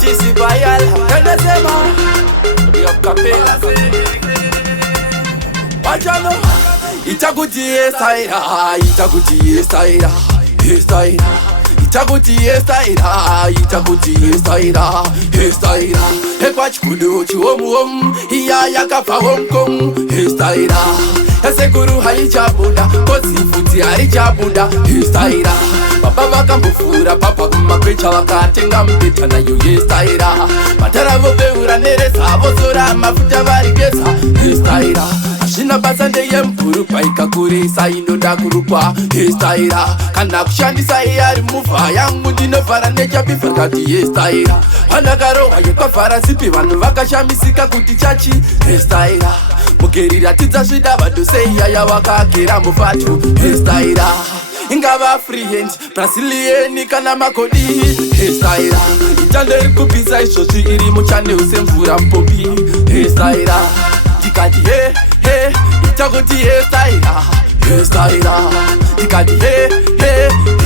GC Bayal, Pachano, Itaguti Estaira, Itaguti Estaira, Estaira, Itaguti Estaira, Itaguti Estaira, Estaira, Equachkudu, Chuom, Iayaka Hong Kong, Estaira, Esekuru Haichabuda, Kosifuti Haichabuda, Estaira, Papa Vakambufura, Papa Mapecha Wakatenga Mpeta na yu Estaira, Mataravo Beura Neresa, Vosora, Mafuta Varigesa, Estaira. Shina basande yempuru paika kuri saino da kurukwa Estaira kana kushandi sayari mufa yangu dino fara neja bifakati Estaira Hanagaro ayekwa fara sipi vanu vakashamisika kuti chachi Estaira mugerira tidza svida vadoseya yawakakira mufatu Estaira ingava freehand Brazilian kana makodi Estaira itando irikupisa izvozvi iri muchane usemvura mpombi Estaira tikati Itaguti Estaira, Estaira, Ikadi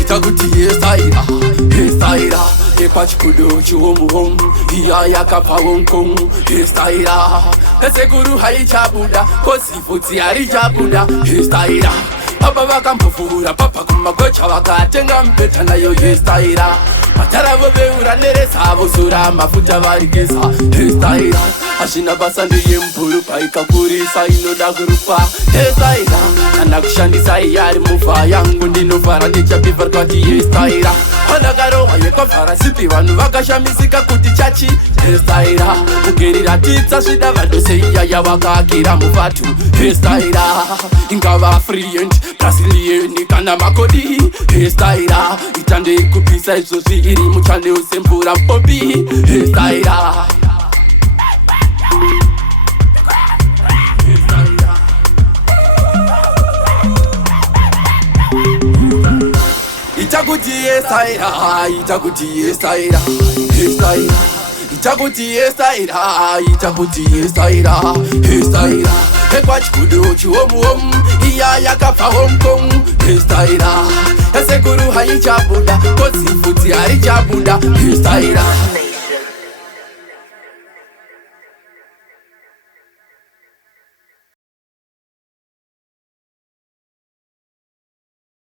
Itaguti Estaira, Estaira, Epachkudu Chuom, Iayaka Hong Kong, Estaira, Esekuru Haichabuda, Kosifuti Haichabuda, Estaira, Papa Vakambufura, Papa Kumakocha Wakatenga Mpeta na yu Estaira, Mataravo Beura Neresa, Vosura, Mafuta Varigesa, Estaira, Ashina basande yempuru paika kuri saino da grupa Estaira, anakushandisa yari mufa yangu ndino fara necha bifarkati Estaira, Hanagaro ayekwa fara sipi vanu vakashamisika kuti chachi Estaira, mugerira tidza svida vadoseya yawakakira mufatu Estaira, ingava friend Brazilian kana makodi Estaira, itande ikupisa izvozvi iri muchane usemvura mpombi Estaira. Itaguti Estaira, Itaguti Estaira, Estaira, Itaguti Estaira, Itaguti Estaira, Estaira, Equachkudu Chuom, Iayaka Hong Kong, Estaira, Esekuru Haichabuda, Kosifuti Haichabuda, Estaira.